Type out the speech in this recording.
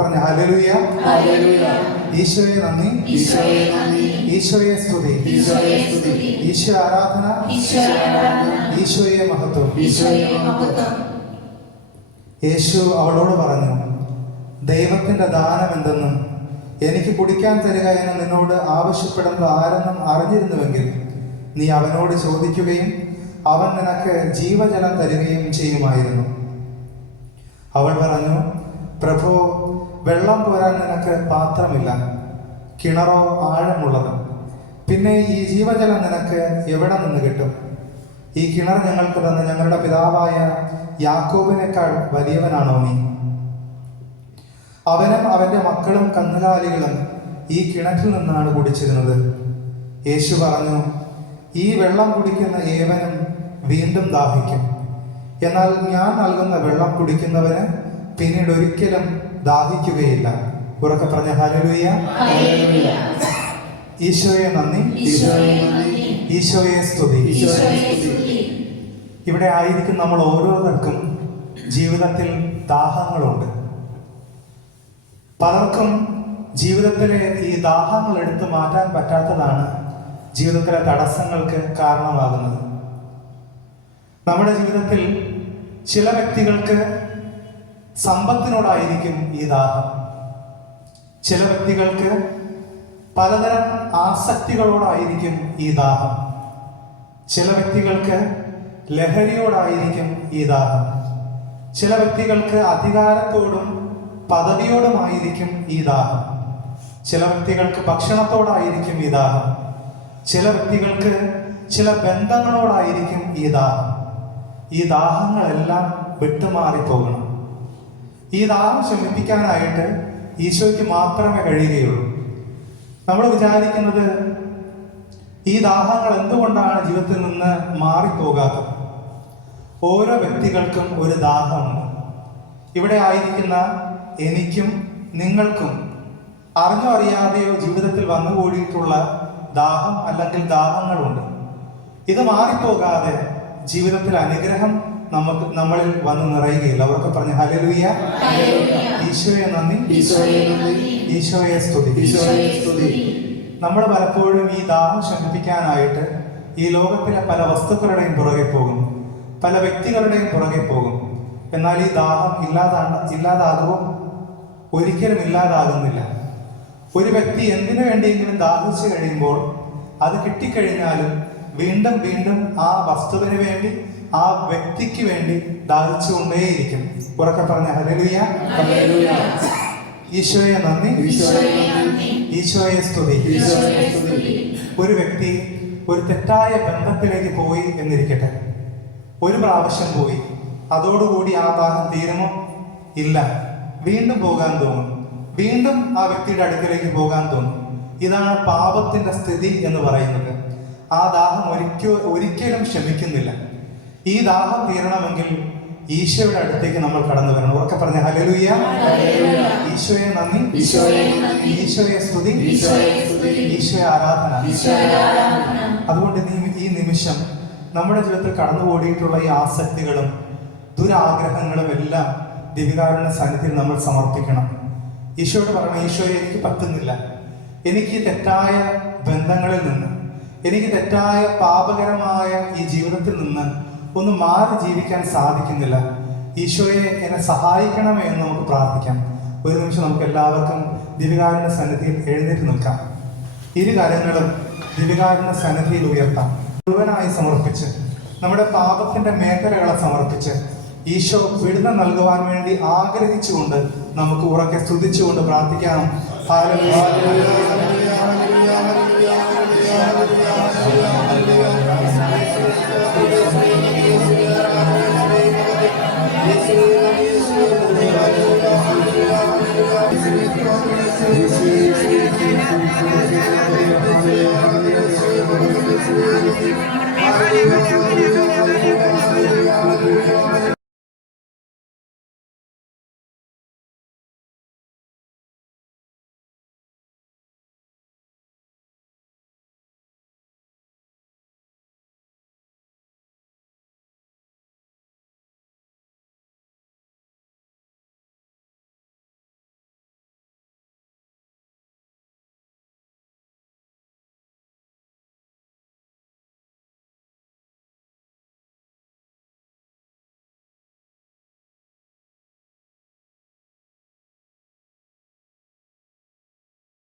പറഞ്ഞ ഹല്ലേലൂയ, ഈശോയെ നന്ദി, ഈശോയെ സ്തുതി, ഈശോ ആരാധന, ഈശോയെ മഹത്വം. യേശു അവളോട് പറഞ്ഞു, ദൈവത്തിന്റെ ദാനം എന്തെന്നും എനിക്ക് കുടിക്കാൻ തരിക എന്ന് നിന്നോട് ആവശ്യപ്പെടുന്നത് ആരെന്നും അറിഞ്ഞിരുന്നുവെങ്കിൽ നീ അവനോട് ചോദിക്കുകയും അവൻ നിനക്ക് ജീവജലം തരികയും ചെയ്യുമായിരുന്നു. അവൾ പറഞ്ഞു, പ്രഭു, വെള്ളം കോരാൻ നിനക്ക് പാത്രമില്ല, കിണറോ ആഴമുള്ളത്. പിന്നെ ഈ ജീവജലം നിനക്ക് എവിടെ നിന്ന് കിട്ടും? ഈ കിണർ ഞങ്ങൾക്ക് തന്ന ഞങ്ങളുടെ പിതാവായ യാക്കോബിനേക്കാൾ വലിയവനാണോ നീ? അവനും അവന്റെ മക്കളും കന്നുകാലികളും ഈ കിണറ്റിൽ നിന്നാണ് കുടിച്ചിരുന്നത്. യേശു പറഞ്ഞു, ഈ വെള്ളം കുടിക്കുന്ന ഏവനും വീണ്ടും ദാഹിക്കും. എന്നാൽ ഞാൻ നൽകുന്ന വെള്ളം കുടിക്കുന്നവന് പിന്നീട് ഒരിക്കലും ദാഹിക്കുകയില്ല. ഉറക്കെ പറഞ്ഞ ഹല്ലേലൂയ. ഈശോയെ നന്ദി, ഈശോയെ സ്തുതി. ഇവിടെ ആയിരിക്കും നമ്മൾ ഓരോരുത്തർക്കും ജീവിതത്തിൽ ദാഹങ്ങളുണ്ട്. പലർക്കും ജീവിതത്തിലെ ഈ ദാഹങ്ങൾ എടുത്തു മാറ്റാൻ പറ്റാത്തതാണ് ജീവിതത്തിലെ തടസ്സങ്ങൾക്ക് കാരണമാകുന്നത്. നമ്മുടെ ജീവിതത്തിൽ ചില വ്യക്തികൾക്ക് സമ്പത്തിനോടായിരിക്കും ഈ ദാഹം, ചില വ്യക്തികൾക്ക് പലതരം ആസക്തികളോടായിരിക്കും ഈ ദാഹം, ചില വ്യക്തികൾക്ക് ലഹരിയോടായിരിക്കും ഈ ദാഹം, ചില വ്യക്തികൾക്ക് അധികാരത്തോടും പദവിയോടുമായിരിക്കും ഈ ദാഹം, ചില വ്യക്തികൾക്ക് ഭക്ഷണത്തോടായിരിക്കും ഈ ദാഹം, ചില വ്യക്തികൾക്ക് ചില ബന്ധങ്ങളോടായിരിക്കും ഈ ദാഹം. ഈ ദാഹങ്ങളെല്ലാം വിട്ടുമാറിപ്പോകണം. ഈ ദാഹം ശമിപ്പിക്കാനായിട്ട് ഈശോയ്ക്ക് മാത്രമേ കഴിയുകയുള്ളൂ. നമ്മൾ വിചാരിക്കുന്നത് ഈ ദാഹങ്ങൾ എന്തുകൊണ്ടാണ് ജീവിതത്തിൽ നിന്ന് മാറിപ്പോകാത്തത്? ഓരോ വ്യക്തികൾക്കും ഒരു ദാഹമുണ്ട്. ഇവിടെ ആയിരിക്കുന്ന എനിക്കും നിങ്ങൾക്കും അറിഞ്ഞോ അറിയാതെയോ ജീവിതത്തിൽ വന്നുകൂടിയിട്ടുള്ള ദാഹം അല്ലെങ്കിൽ ദാഹങ്ങളുണ്ട്. ഇത് മാറിപ്പോകാതെ ജീവിതത്തിൽ അനുഗ്രഹം നമ്മളിൽ വന്ന് നിറയുകയില്ല. അവർക്ക് പറഞ്ഞ ഹല്ലേലൂയ, ഈശോയെ നന്ദി, ഈശോയെ സ്തുതി. നമ്മൾ പലപ്പോഴും ഈ ദാഹം ശമിപ്പിക്കാനായിട്ട് ഈ ലോകത്തിലെ പല വസ്തുക്കളുടെയും പുറകെ പോകും, പല വ്യക്തികളുടെയും പുറകെ പോകും. എന്നാൽ ഈ ദാഹം ഇല്ലാതാകുമോ? ഒരിക്കലും ഇല്ലാതാകുന്നില്ല. ഒരു വ്യക്തി എന്തിനു വേണ്ടിയെങ്കിലും ദാഹിച്ചു കഴിയുമ്പോൾ അത് കിട്ടിക്കഴിഞ്ഞാലും വീണ്ടും വീണ്ടും ആ വസ്തുവിന് വേണ്ടി, ആ വ്യക്തിക്ക് വേണ്ടി ദാഹിച്ചുകൊണ്ടേയിരിക്കും. ഉറക്കെ പറഞ്ഞ ഹല്ലേലൂയ, ഈശോയെ നന്ദി, ഈശോയെ സ്തുതി. ഒരു വ്യക്തി ഒരു തെറ്റായ ബന്ധത്തിലേക്ക് പോയി എന്നിരിക്കട്ടെ, ഒരു പ്രാവശ്യം പോയി, അതോടുകൂടി ആ ദാഹം തീരുമോ? ഇല്ല. വീണ്ടും പോകാൻ തോന്നും, വീണ്ടും ആ വ്യക്തിയുടെ അടുക്കലേക്ക് പോകാൻ തോന്നും. ഇതാണ് പാപത്തിന്റെ സ്ഥിതി എന്ന് പറയുന്നത്. ആ ദാഹം ഒരിക്കലും ശമിക്കുന്നില്ല. ഈ ദാഹം തീരണമെങ്കിൽ ഈശോയുടെ അടുത്തേക്ക് നമ്മൾ കടന്നു വരണം. ഉറക്കെ പറഞ്ഞ ഹല്ലേലൂയ, ഈശോയെ നന്ദി, ഈശോയെ സ്തുതി, ഈശോയെ ആരാധന. അതുകൊണ്ട് ഈ നിമിഷം നമ്മുടെ ജീവിതത്തിൽ കടന്നുകൂടിയിട്ടുള്ള ഈ ആസക്തികളും ദുരാഗ്രഹങ്ങളും എല്ലാം ദിവ്യകാരുണ്യ സന്നിധിയിൽ നമ്മൾ സമർപ്പിക്കണം. ഈശോയോട് പറയണം, ഈശോയെ എനിക്ക് പറ്റുന്നില്ല, എനിക്ക് തെറ്റായ ബന്ധങ്ങളിൽ നിന്ന്, എനിക്ക് തെറ്റായ പാപകരമായ ഈ ജീവിതത്തിൽ നിന്ന് ഒന്ന് മാറി ജീവിക്കാൻ സാധിക്കുന്നില്ല. ഈശോയെ എന്നെ സഹായിക്കണമേ എന്ന് നമുക്ക് പ്രാർത്ഥിക്കാം. ഒരു നിമിഷം നമുക്ക് എല്ലാവർക്കും ദിവ്യകാരുണ്യ സന്നിധിയിൽ എഴുന്നേറ്റ് നിൽക്കാം. ഇരു കാര്യങ്ങളും ദിവ്യകാരുണ്യ സന്നിധിയിൽ ഉയർത്താം. മുഴുവനായി സമർപ്പിച്ച്, നമ്മുടെ പാപത്തിന്റെ മേഖലകളെ സമർപ്പിച്ച്, ഈശോ വിടുതൽ നൽകുവാൻ വേണ്ടി ആഗ്രഹിച്ചുകൊണ്ട് നമുക്ക് ഉറക്കെ സ്തുതിച്ചുകൊണ്ട് പ്രാർത്ഥിക്കാം. Hallelujah.